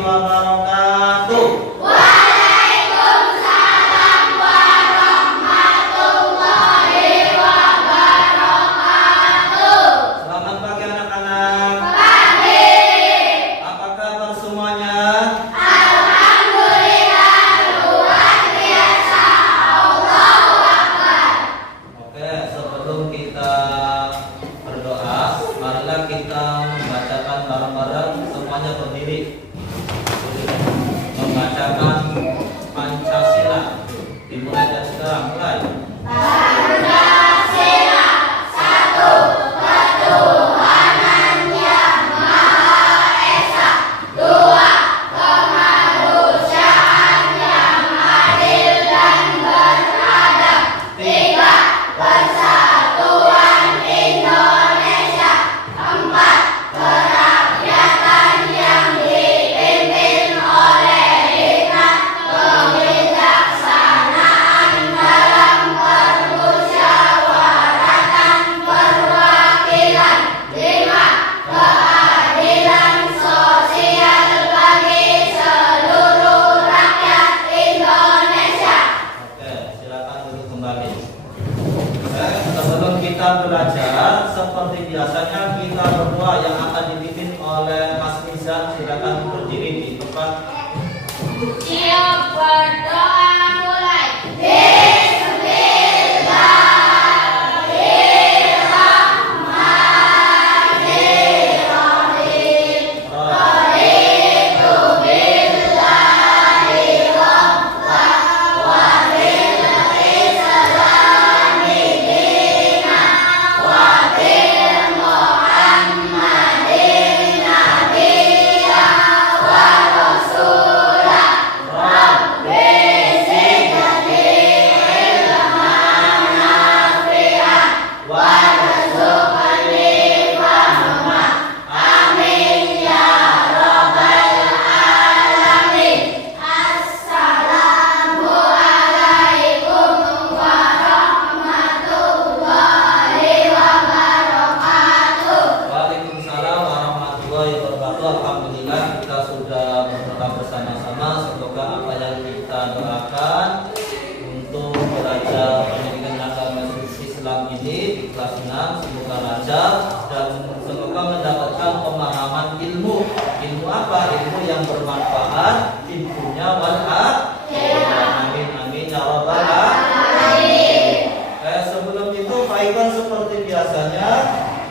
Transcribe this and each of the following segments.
wabarakatuh. Waalaikumsalam warahmatullahi wabarakatuh. Selamat pagi anak-anak. Pagi. Apa kabar semuanya? Alhamdulillah luar biasa. Allahu Akbar. Oke, sebelum kita berdoa, marilah kita membacakan bareng-bareng semuanya berdiri. Membacakan Pancasila. Dimulai dari sekarang, mulai. Pancasila, satu ketuhanan yang Maha Esa, dua kemanusiaan yang adil dan beradab, tiga persatuan Indonesia, empat kerakyatan yang dipimpin oleh hikmat kebijaksanaan dalam permusyawaratan perwakilan, lima keadilan sosial bagi seluruh rakyat Indonesia. Oke, silakan duduk kembali. Sebelum kita belajar, seperti biasanya kita berdoa yang akan dipimpin oleh Mas Nizam. Silakan berdiri di tempat. Siap berdoa mulai. Bismillahirrahmanirrahim. Raditu billahi rabban wa bil islami dinan wa bil Muhammadin nabiyyan wa rasulan. Rabbi zidni ilman nafi'an warzuqni fahma. Amin ya rabbal alamin. Assalamualaikum warahmatullahi wabarakatuh. Waalaikumsalam warahmatullahi wabarakatuh. Alhamdulillah kita sudah berdoa bersama-sama. Semoga apa yang kita doakan untuk belajar pendidikan agama Islam ini di kelas 6 semoga lancar dan semoga mendapatkan pemahaman ilmu. Ilmu apa? Ilmu yang bermanfaat, ilmunya wal amin amin ya rabbal alamin. Sebelum itu Pak Iwan seperti biasanya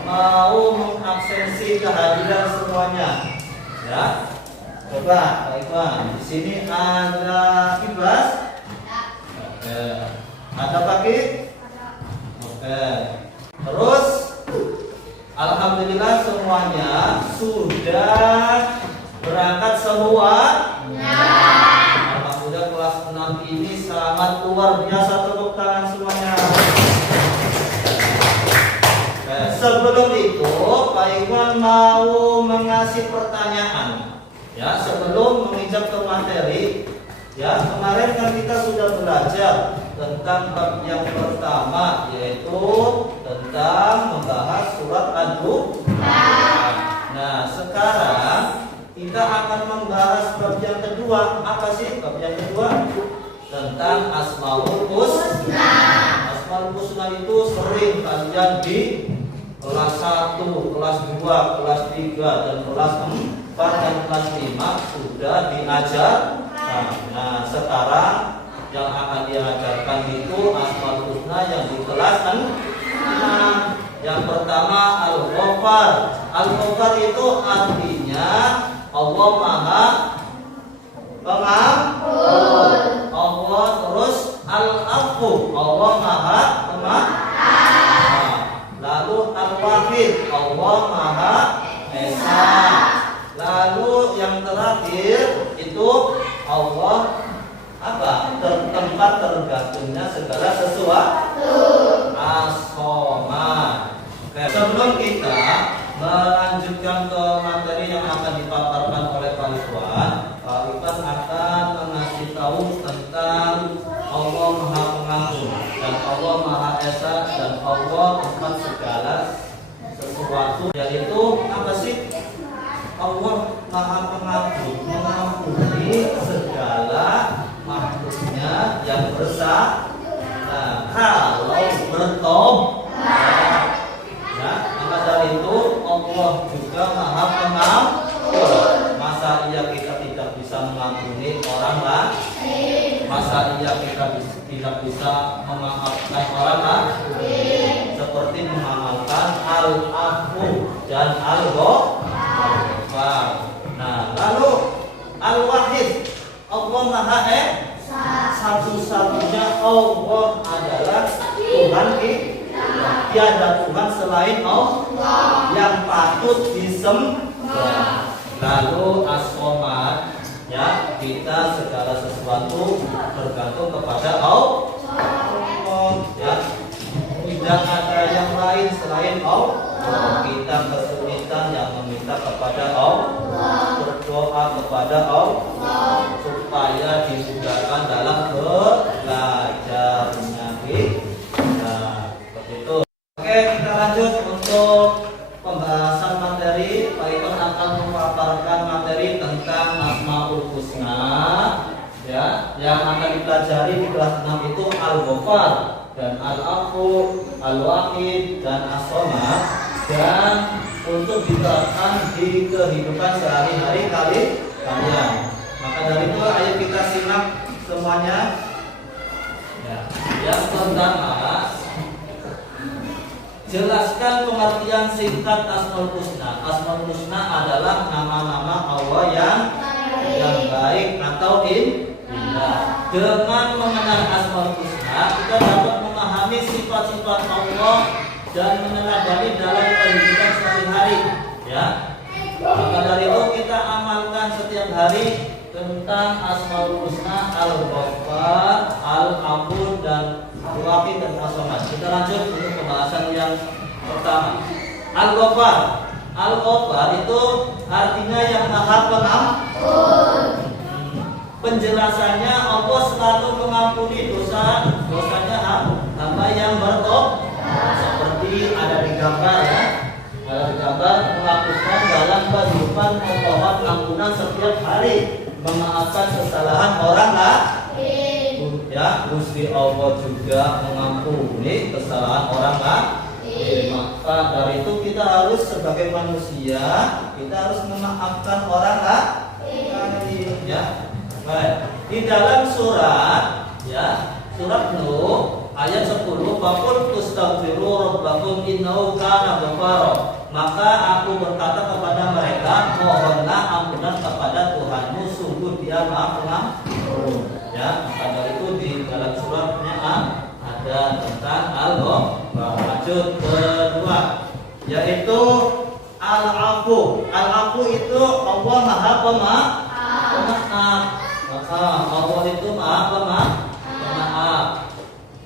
mau mengabsensi kehadiran semuanya. Ya. Coba Pak Iwan, di sini ada Ibas. Oke. Ada Pak Ki? Oke. Terus alhamdulillah semuanya sudah berangkat semua. Alhamdulillah kelas 6 ini sangat luar biasa, tepuk tangan semuanya. Sebelum itu Pak Iwan mau mengasih pertanyaan. Ya, sebelum menginjak ke materi, ya kemarin kan kita sudah belajar tentang bab yang pertama, yaitu tentang membahas surat Ad-Duhan. Nah, sekarang kita akan membahas bab yang kedua. Apa sih bab yang kedua? Tentang Asmaul Husna. Asmaul Husna itu sering kalian di kelas 1, kelas 2, kelas 3, dan kelas 4 dan kelas 5 sudah diajar. Nah, sekarang yang akan diajarkan itu Asmaul Husna yang di kelas 6. Yang pertama Al-Ghaffar. Al-Ghaffar itu artinya Allah Maha Pengampun. Allah, terus Al-Afu, Allah Maha Pemaaf. Lalu Al-Wahid, Allah Maha Esa. Lalu yang terakhir itu Allah apa? Tempat tergantungnya segala sesuatu. As-Somad. Oke, sebelum kita melanjutkan ke materi yang akan dipaparkan oleh Pak Iwan akan mengasih tahu tentang Allah Maha Pengampun dan Allah Maha Esa dan Allah tempat segala sesuatu. Yaitu apa sih? Allah Maha Pengampun makhluk, mengampuni segala makhluknya yang bersalah. Nah, kalau bertobat, ya, maka dari itu Allah juga Maha Pengampun. Masa iya kita tidak bisa mengampuni orang lain? Masa iya kita tidak bisa memaafkan orang lain? Seperti mengamalkan al-afu dan al-ghafar. Nah, lalu al-wahid, Allah Maha satu-satunya Allah adalah Tuhan kita. Tiada Tuhan selain Allah yang patut disembah. Lalu as-somad, ya, kita segala sesuatu bergantung kepada Allah, ya. Tidak ada yang lain selain Allah. Kita kesulitan yang meminta kepada Allah, berdoa kepada Allah supaya dimudahkan dalam belajarnya. Nah, seperti itu. Oke, kita lanjut untuk pembahasan materi. Pak Iton akan memaparkan materi tentang Asmaul Husna, ya, yang akan dipelajari di kelas 6 itu Al-Ghafar dan Al-Afu, Al-Wahid dan As-Somad, dan untuk diterapkan di kehidupan sehari-hari kalian. Maka dari itu ayo kita simak semuanya. Ya. Yang pertama, jelaskan pengertian singkat Asmaul Husna. Asmaul Husna adalah nama-nama Allah yang baik atau indah. Dengan mengenal Asmaul Husna, kita dapat memahami sifat-sifat Allah dan menerapkannya dalam kehidupan sehari-hari. Ya. Maka dari itu kita amalkan setiap hari tentang Asmaul Husna, Al-Ghafar, Al-Afu dan Al-Wahid dan As-Somad. Kita lanjut untuk pembahasan yang pertama. Al-Ghafar. Al-Ghafar itu artinya yang Maha Pengampun. Penjelasannya Allah selalu mengampuni dosanya hamba yang bertobat. Seperti ada di gambar, ya. Ada di gambar menghapuskan dalam kehidupan memohon ampunan setiap hari, memaafkan kesalahan orang lain. Ya, Gusti Allah juga mengampuni kesalahan orang lain. Maka dari itu kita harus sebagai manusia, kita harus memaafkan orang lain. Ya. Baik. Di dalam surat, ya, surat Nuh ayat 10, "Faqul tastaghfiru rabbakum innahu kana ghafara." Maka aku berkata kepada mereka, mohonlah ampunan kepada Tuhanmu, sungguh Dia Maha Pengampun. Ya, maka dari itu di dalam suratnya ada tentang Al-Ghafar. Lanjut kedua, yaitu Al-Afu. Al-Afu itu Allah Maha Pemaaf. Allah itu Maha Pemaaf.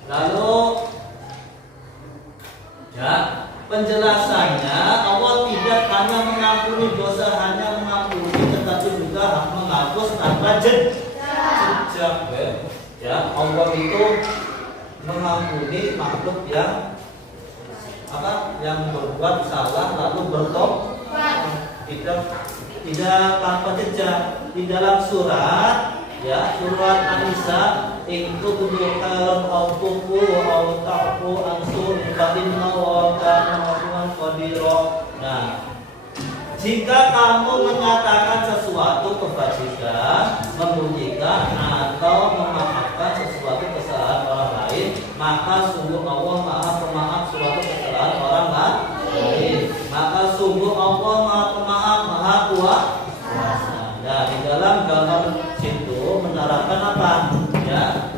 Lalu, ya, penjelasannya Allah tidak hanya mengampuni dosa, hanya mengampuni, tetapi juga menghapus tanpa jejak. Ya, Allah itu mengampuni makhluk yang berbuat salah lalu bertobat, tidak tanpa jejak. Di dalam surat, ya, surat An-Nisa, "In tubdu khairan aw tukhfu aw ta'fu an su'in fa inna Allaha kana 'afuwan qadira." Nah, jika kamu mengatakan sesuatu kebajikan, memujikan atau memaafkan sesuatu kesalahan orang lain, maka sungguh Allah Maha Pemaaf suatu kesalahan orang lain. Maka sungguh Allah Maha Pemaaf, Maha Kuasa. Nah, di dalam gambar situ menerapkan apa? Ya,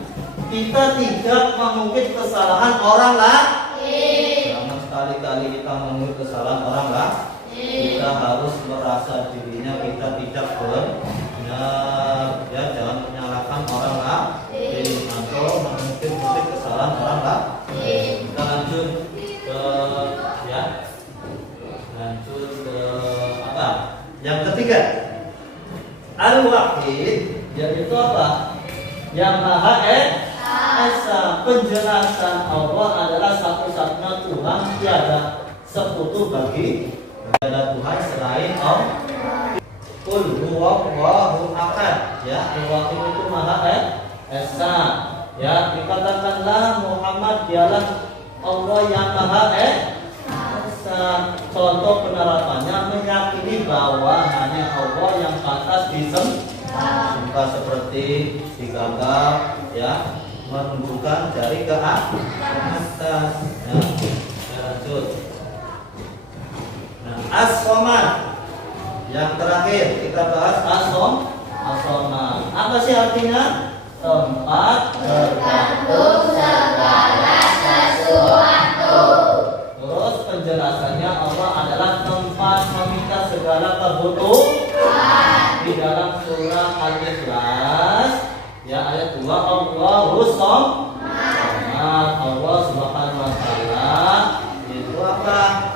kita tidak mengungkit kesalahan orang lain. Jangan sekali-kali kita mengungkit kesalahan orang lain. Kita harus merasa dirinya kita tidak benar. Ya, jangan menyalahkan orang lain atau mengungkit kesalahan orang lain. Kita lanjut ke, ya, lanjut ke apa? Yang ketiga, Al-Wahid, yaitu apa? Yang Maha Esa. Penjelasan Allah adalah satu-satunya Tuhan, tiada sekutu bagi, tiada Tuhan selain Allah. Qul huwallahu ahad. Ya, Al-Wahid itu Maha Esa. Ya, dikatakanlah Muhammad dialah Allah yang Maha Esa. Contoh penerapannya meyakini bahwa hanya Allah yang pantas disembah, seperti digambar ya, menunjukkan jari ke atas. Ya, lanjut. Nah, as-somad. Yang terakhir kita bahas as-somad. Apa sih artinya? Tempat Tergantung segala sesuatu. Terus penjelasannya Allah adalah tempat meminta segala kebutuhan. Di dalam surah Al-Ikhlas ya ayat 2, Allahus Samad. Allah Subhanahu wa taala itu apa?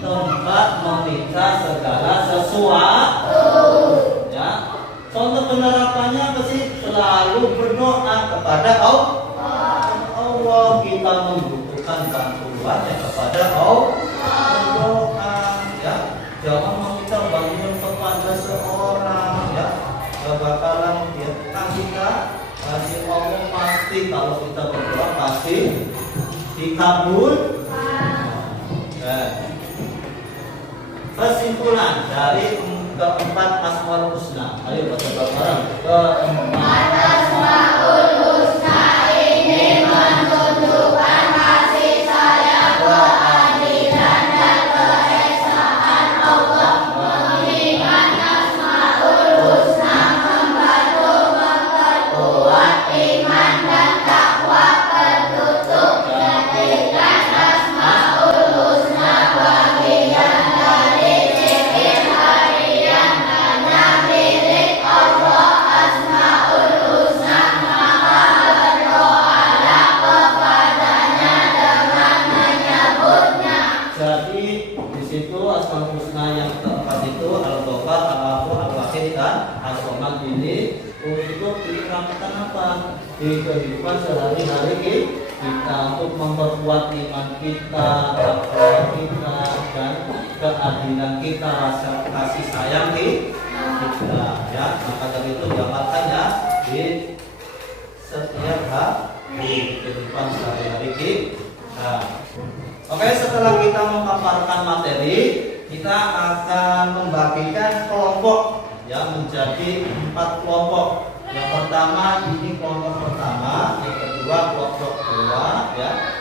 Tempat meminta segala sesuatu. Ya. Contoh penerapannya apa sih? Selalu berdoa kepada Allah. Kita membutuhkan bantuan ya kepada Allah. Berdoa ya. Jangan meminta bantuan kepada seorang ya. Gak bakalan dia kasih Allah pasti kalau kita berdoa pasti dikabul. Kesimpulan dari keempat Asmaul Husna. Ayo baca bareng. Keempat Asmaul Husna ini menunjukkan kasih sayang, keadilan dan keesaan Allah. Mengingat Asmaul Husna membantu memperkuat iman dan takwa. Tertutup jadikan Asmaul Husna bagian dari zikir harian karena milik Allah. Asmaul Husna maka berdoalah kepadanya dengan menyebutnya. Jadi di situ Asmaul Husna yang keempat itu Al-Ghafar, Al-Afu, Al-Wahid dan As-Somad ini untuk diterapkan apa? Di kehidupan sehari-hari kita untuk memperkuat iman kita, takwa kita dan keadilan kita, rasa kasih sayang kita ya. Maka dari itu diamalkan ya di setiap hari kehidupan sehari-hari kita. Oke, setelah kita memaparkan materi, kita akan membagikan kelompok ya menjadi 4 kelompok. Yang pertama ini kelompok pertama, yang kedua kelompok 2 ya,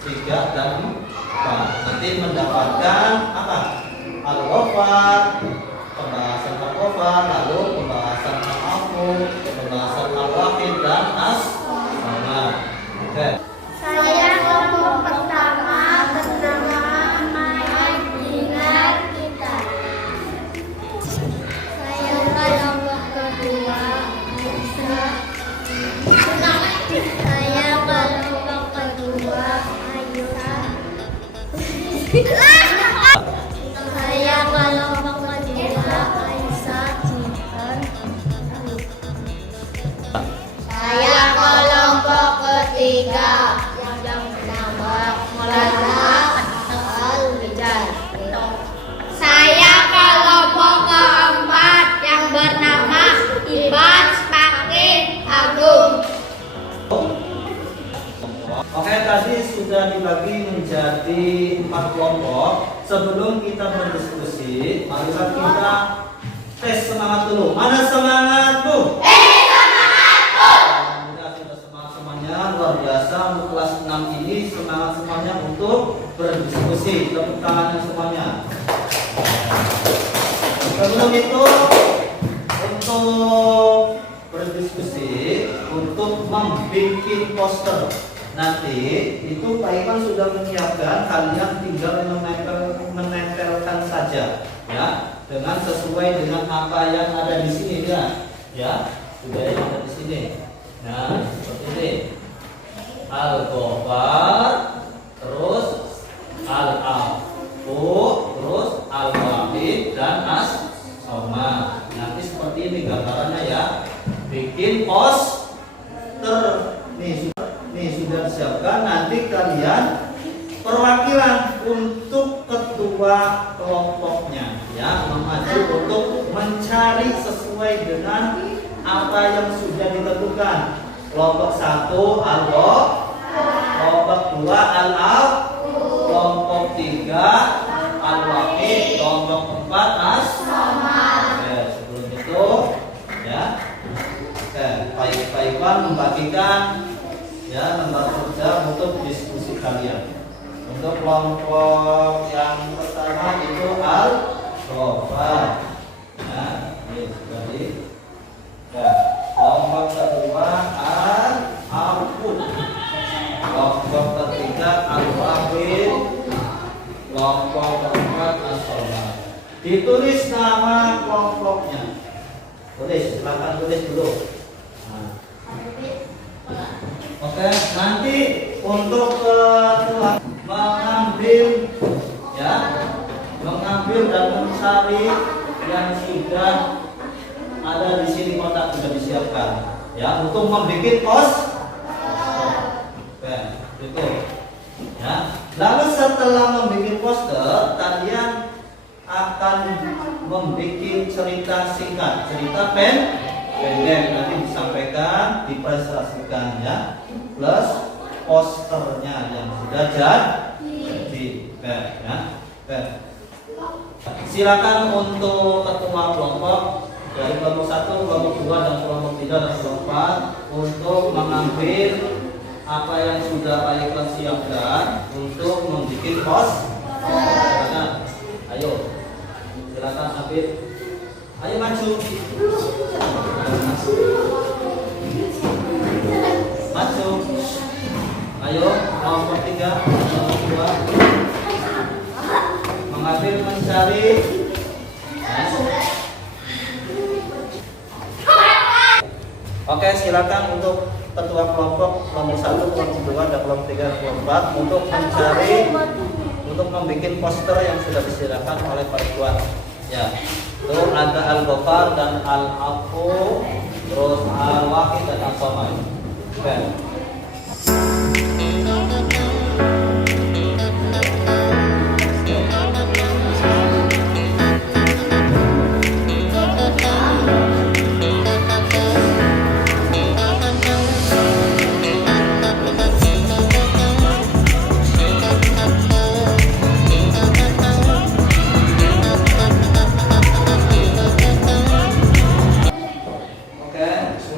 3 dan 4. Nanti mendapatkan apa? Al-Ghafar, pembahasan Al-Ghafar, lalu pembahasan Al-Afu, pembahasan Al-Wahid dan As-Somad. Oke. Saya kelompok pertama bernama Mainan Kita. Saya kelompok kedua Aisyah. Saya kelompok kedua Aisyah. Saya kelompok kedua Aisyah. Saya kelompok ketiga yang bernama Maulana Al-Wijal. Saya kelompok keempat yang bernama Iban Semakin Agung. Oke, tadi sudah dibagi menjadi 4 kelompok. Sebelum kita berdiskusi, marilah kita tes semangat dulu. Mana semangat, Bu? Alhamdulillah sudah semangat semuanya, luar biasa. Untuk kelas 6 ini semangat semuanya untuk berdiskusi. Tepuk tangannya semuanya. Sebelum itu, untuk berdiskusi, untuk membuat poster. Nanti itu Pak Iman sudah menyiapkan, kalian tinggal menempelkan saja ya, dengan sesuai dengan apa yang ada di sini ya, sudah yang ada di sini. Nah, seperti ini. Al-Ghafar, terus Al-Afu, terus Al-Wahid dan As-Somad. Nanti seperti ini gambarannya ya. Bikin poster. Nih sudah disiapkan. Nanti kalian perwakilan untuk ketua kelompoknya ya, maju untuk mencari sesuai dengan apa yang sudah ditentukan. Kelompok 1 al-ghof, kelompok 2 al-af, kelompok 3 al-waqif, kelompok 4 as-samad. Oke, sebelum itu ya. Oke, Pak Iwan membagikan ya lembar kerja untuk diskusi kalian. Untuk kelompok yang pertama itu al-ghof. Nah, ini tadi. Ya, kelompok kedua al-afud. Kelompok ketiga al-waqif. Kelompok keempat as-samad. Ditulis nama kelompoknya. Tulis, silakan tulis dulu. Nah. Oke, nanti untuk mengambil dan mencari yang sudah ada di sini, kotak sudah disiapkan ya untuk membuat pos. Oke, itu ya. Lalu setelah membuat poster, kalian akan membuat cerita singkat, cerita pendek nanti disampaikan, dipresentasikan ya, plus posternya yang sudah jadi. Oke, ya. Oke. Silakan untuk ketua kelompok dari kelompok 1, kelompok 2, dan kelompok 3 dan kelompok 4 untuk mengambil apa yang sudah Pak Iwan siapkan untuk membuat pos. Silakan, ayo, silakan ambil, ayo maju, maju, ayo kelompok 3, kelompok 2 mengambil mencari. Oke, silakan untuk ketua kelompok 1, kelompok 2, dan kelompok 3, dan kelompok 4 untuk mencari, untuk membuat poster yang sudah disediakan oleh Pak Iwan. Ya, itu ada al-ghafar dan al-afu, terus al-waqif dan as-samad. Oke.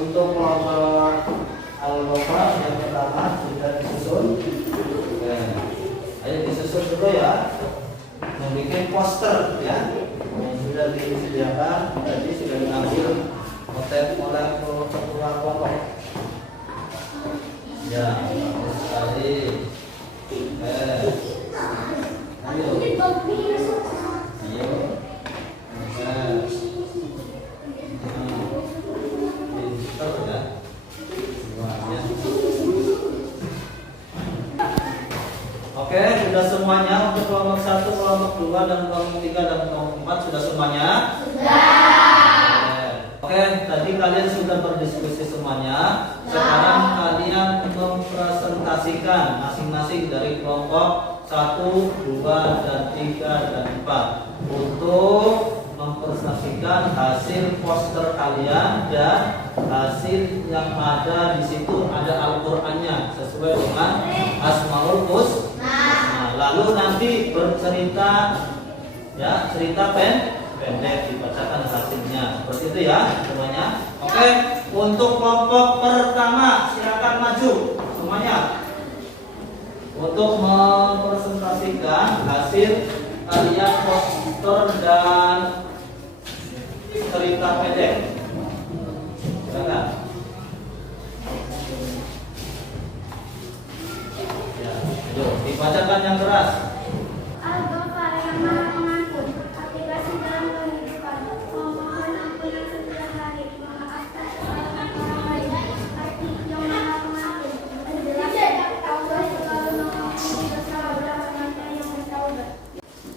Untuk kelompok al-ghafar yang pertama sudah disusun. Ayo disusun dulu ya. Membuat poster ya. Yang sudah disediakan tadi sudah diambil oleh ketua kelompok. Ya, bagus sekali. Ayo. Ayo. Oke, sudah semuanya untuk kelompok 1, kelompok 2, dan kelompok 3, dan kelompok 4 sudah semuanya? Sudah. Oke, tadi kalian sudah berdiskusi semuanya. Sekarang kalian mempresentasikan masing-masing dari kelompok 1, 2, dan 3, dan 4 untuk mempresentasikan hasil poster kalian dan hasil yang ada di situ, ada Al-Qur'annya sesuai dengan Asmaul Husna. Nah, lalu nanti bercerita ya, cerita pendek dibacakan hasilnya. Seperti itu ya semuanya. Oke, untuk kelompok pertama silakan maju semuanya untuk mempresentasikan hasil kalian poster dan cerita pendek. Silakan. Ya, ayo dibacakan yang keras. Al-Ghafar yang Maha Pengampun, aplikasi dalam kehidupan, memohon ampunan setiap hari, memaafkan kesalahan orang lain, arti yang Maha Pengampun, penjelasan Allah selalu mengampuni dosa hamba-hambanya yang bertaubat.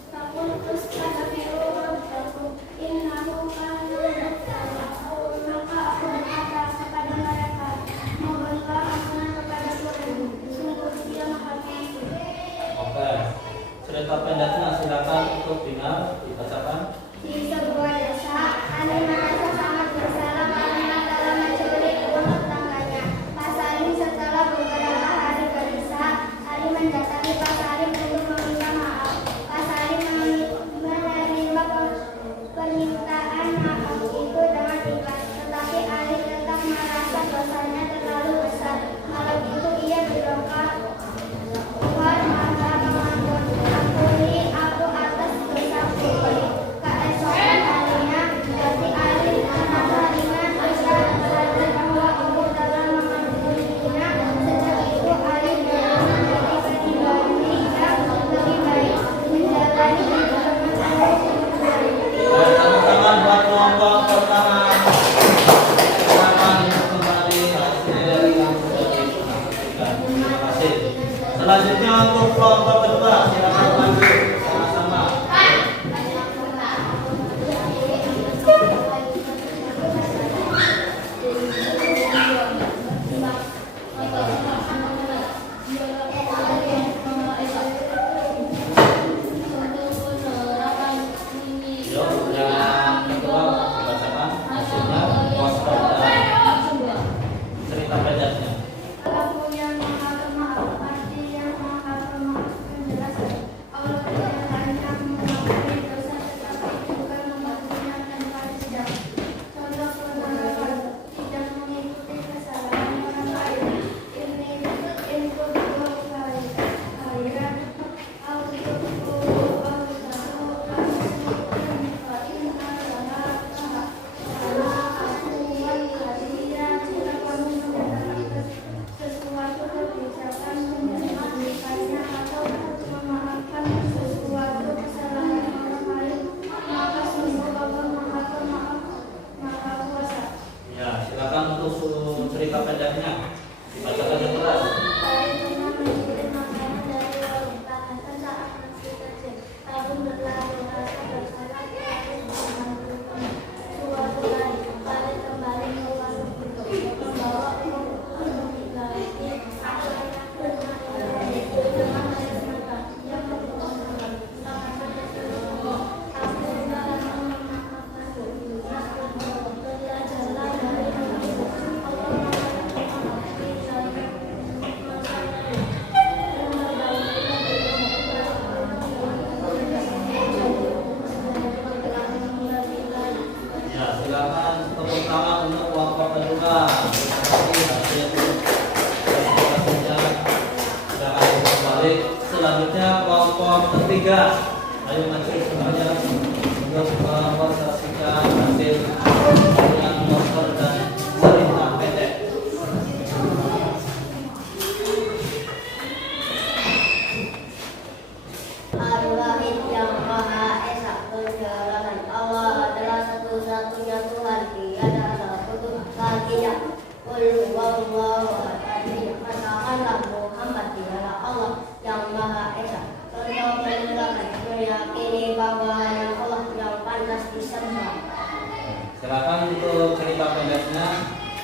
Fakultus tastaghfiru rabbakum, innahu kana ghaffara. Maka aku berkata kepada mereka, mohonlah ampunan kepada Tuhan, sungguh Dia Maha Pengampun. Oke. Selanjutnya untuk kelompok kedua, silakan maju sama-sama. Yuk, yang kedua dibacakan hasilnya, poster dan cerita pendeknya. Aku yang maha pemaaf, arti yang maha pemaaf, penjelasan. Allah tidak hanya mengampuni dosa tetapi juga membantunya tanpa sidang. Contoh penerapan tidak mengikuti kesalahan orang lain. Ini input khairan sesuatu kebijakan menyembunyikannya atau memaafkan sesuatu kesalahan orang lain, maka sungguh Allah maha pemaaf, maha kuasa. Ya, silakan untuk cerita pendeknya dibacakan yang keras. Saya pernah mengirim makanan dari warung tanahkan saat masih kecil. Tahun berlalu, rasa bersalah harus menentukan suatu hari. Saya kembali ke warung itu, membawa uang lagi. Aku dengan air mata yang berkomentar. Aku memaafkanku. Belajarlah dari aku. Allah memaafkan saya. Ya, silakan tepuk tangan untuk kelompok kedua. Terima kasih hasil presentasinya. Silakan kembali. Selanjutnya kelompok ketiga. Ayo maju semuanya untuk mempresentasikan hasil dengan poster dan cerita pendek. Al-Wahid yang Maha Esa, penjelasan. Allah adalah satu-satunya Tuhan, tiada sekutu baginya. Qul huwallahu ahad. Katakanlah Muhammad dialah Allah yang Maha Esa. Contoh penjelasan, meyakini bahwa hanya Allah yang pantas disembah. Silakan untuk cerita pendeknya.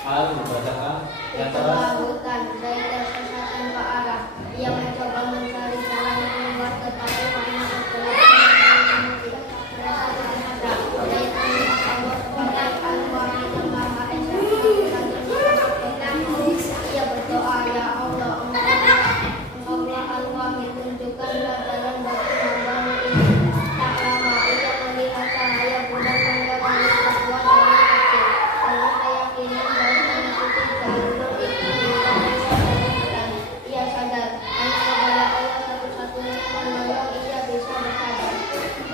Al dibacakan yang keras. Setelah hutan, saya tersesatkan ke arah. Ia mencoba mencari jalan keluar, tetapi karena kegelapan tidak merasa berada. Allah sebagai Al-Wahid yang Maha Esa, ia berdoa, ya Allah, Engkaulah Al-Wahid, tunjukkanlah jalan bagi hambamu ini. Tak lama ia melihat cahaya bulan menggawangi sebuah dari kecil. Dengan keyakinan dan mengikuti jalur itu hingga dan ia sadar hanya kepada Allah satu-satunya Tuhan yang ia bisa bersandar.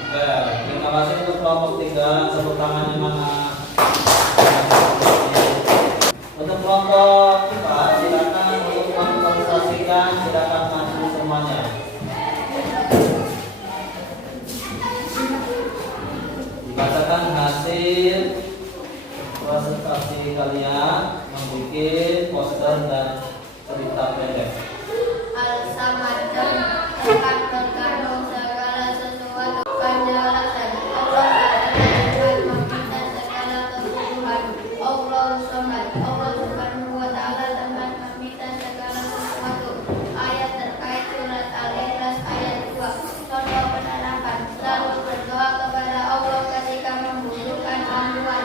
Oke, terima kasih untuk kelompok tiga. Tepuk tangannya mana? Untuk kelompok empat, silakan untuk mempresentasikan. Silakan maju semuanya. Dibacakan hasil presentasi kalian membuat poster dan cerita pendek. Al-Samad dan tekan terkandung segala sesuatu. Penjelasan, Allah adalah Tuhan meminta segala kebutuhan. Allah Samad, Allah Subhanahu wa Ta'ala teman meminta segala sesuatu. Ayat terkait surat Al-Ikhlas ayat 2. Contoh penerapan, selalu berdoa kepada Allah ketika membutuhkan bantuan.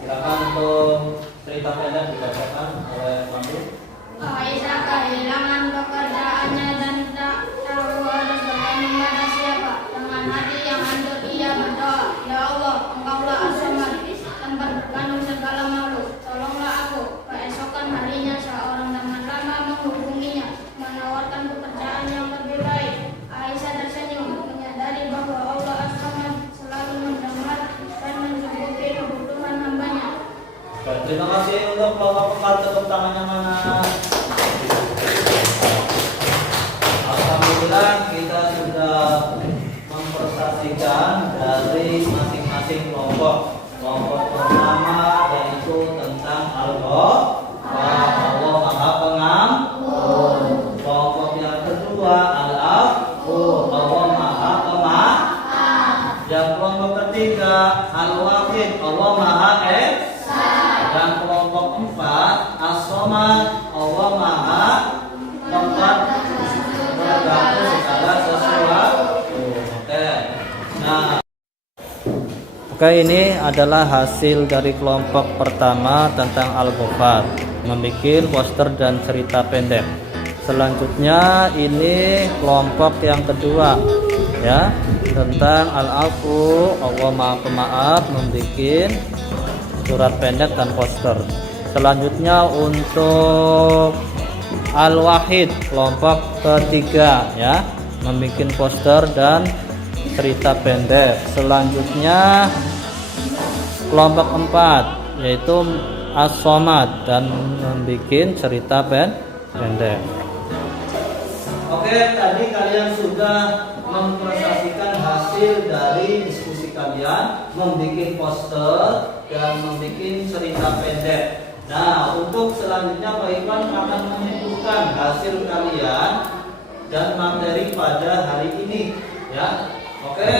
Silakan untuk cerita pendek dibacakan oleh Pandu. Aisyah kehilangan pekerjaannya dan tak tahu harus bertanya pada siapa. Dengan hati yang hancur ia berdoa, ya Allah, Engkaulah As-Samad, tempat berkandung segala makhluk. Tolonglah aku. Keesokan harinya seorang teman lama menghubunginya, menawarkan pekerjaan yang lebih baik. Aisyah tersenyum, menyadari bahwa Allah As-Samad selalu mendengar dan mencukupi kebutuhan hambanya. Baik, terima kasih untuk kelompok empat. Tepuk tangannya mana? Alhamdulillah kita sudah mempresentasikan dari masing-masing kelompok. Kelompok pertama yaitu tentang Allah Maha Pengampun. Kelompok Oke, ini adalah hasil dari kelompok pertama tentang Al-Ghafar, membuat poster dan cerita pendek. Selanjutnya ini kelompok yang kedua, ya, tentang Al-Afu, Allah Maha Pemaaf, membuat surat pendek dan poster. Selanjutnya untuk Al-Wahid, kelompok ketiga, ya, membuat poster dan cerita pendek. Selanjutnya kelompok 4 yaitu As-Somad dan membuat cerita pendek. Oke, tadi kalian sudah mempresentasikan hasil dari diskusi kalian, membuat poster dan membuat cerita pendek. Nah, untuk selanjutnya Pak Iwan akan menyimpulkan hasil kalian dan materi pada hari ini, ya. Oke,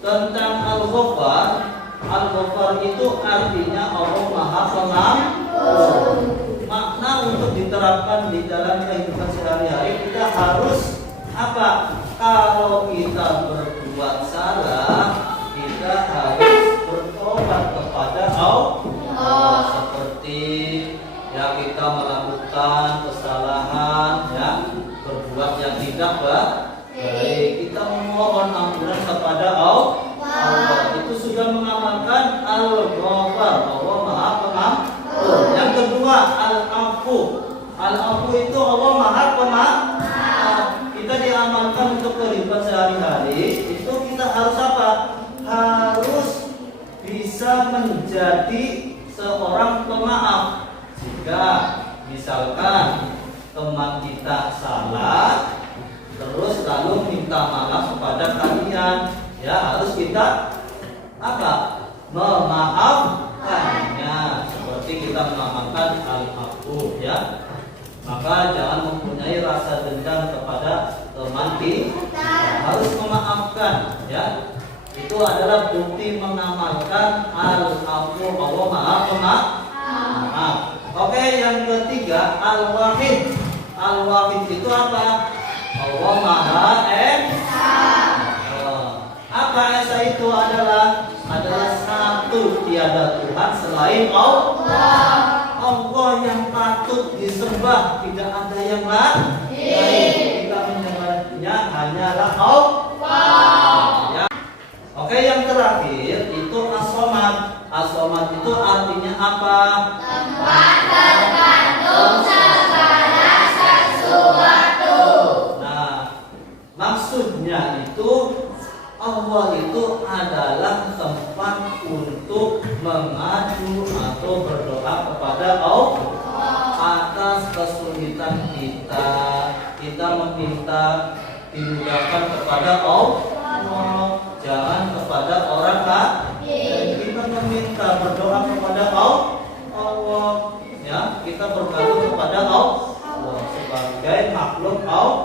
tentang Al-Ghafar. Al-Ghafar itu artinya Allah Maha Pengampun. Makna untuk diterapkan di dalam kehidupan sehari-hari, kita harus apa? Kalau kita berbuat salah, kita harus bertobat kepada Allah. Seperti ya kita melakukan kesalahan, ya, berbuat yang tidak baik, kita memohon ampunan kepada Allah. Itu sudah mengamalkan Al-Ghafar, Allah Maha Pengampun. Yang kedua, Al-Afu. Al-Afu itu Allah Maha Pemaaf. Kita diamalkan untuk kehidupan sehari-hari, itu kita harus apa? Harus bisa menjadi seorang pemaaf. Jika misalkan teman kita salah, terus lalu minta maaf kepada kalian, ya, harus kita apa? Memaafkannya, seperti kita mengamalkan Al-Afu, ya. Maka jangan mempunyai rasa dendam kepada teman kita, harus memaafkan, ya. Itu adalah bukti mengamalkan Al-Afu, Allah Maha Pemaaf. Oke, yang ketiga Al-Wahid. Al-Wahid itu apa? Allah Maha Esa. Apa Esa itu adalah satu, tiada Tuhan selain Allah. Allah yang patut disembah, tidak ada yang lain. Kita menyembahnya hanyalah Allah. Ya. Oke, yang terakhir itu As-Somad. As-Somad itu artinya apa? Tempat terkandung segala sesuatu. Nah, maksudnya itu Allah itu adalah tempat untuk mengadu atau berdoa kepada Allah atas kesulitan kita. Kita meminta dimudahkan kepada Allah, jangan kepada orang lain. Kita meminta berdoa kepada Allah, ya, kita bergantung kepada Allah sebagai makhluk Allah.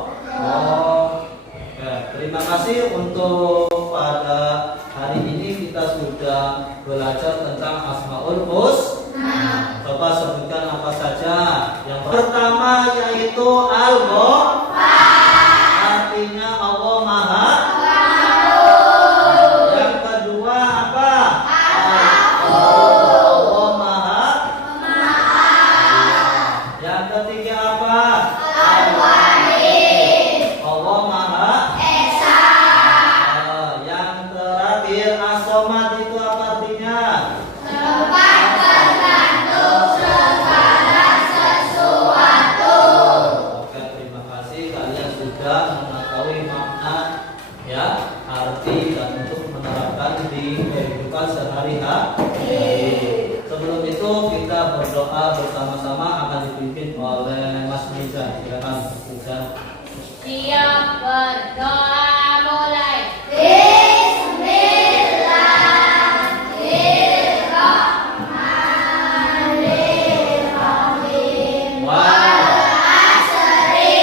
Ya, terima kasih untuk pada hari ini kita sudah belajar tentang Asmaul Husna. Coba sebutkan apa saja. Yang pertama yaitu Al-Ghafar, artinya Allah Maha Pengampun. Yang kedua apa? Al-Afu, Allah Maha Pemaaf. Yang ketiga apa? Al-Wahid, Allah Maha Esa. Yang terakhir As-Somad itu apa artinya? Tempat terkandung segala sesuatu. Oke, terima kasih kalian sudah mengetahui makna, ya, arti dan untuk menerapkan di kehidupan sehari-hari. Sebelum itu kita berdoa bersama-sama akan dipimpin oleh Mas Mizan. Silakan Mizan. Siap berdoa mulai. Bismillahirrahmanirrahim. Wal asri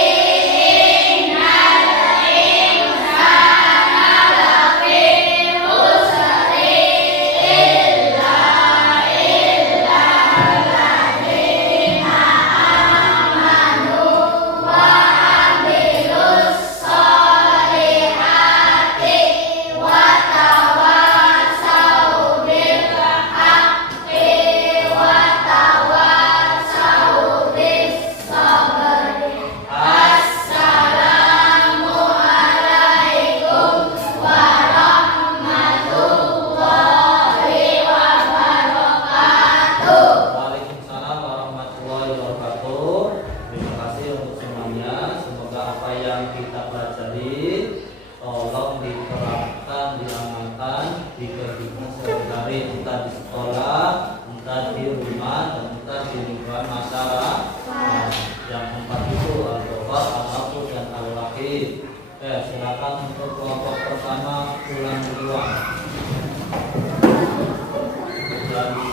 innal insana lafi khusri illa alladhina Tuhan.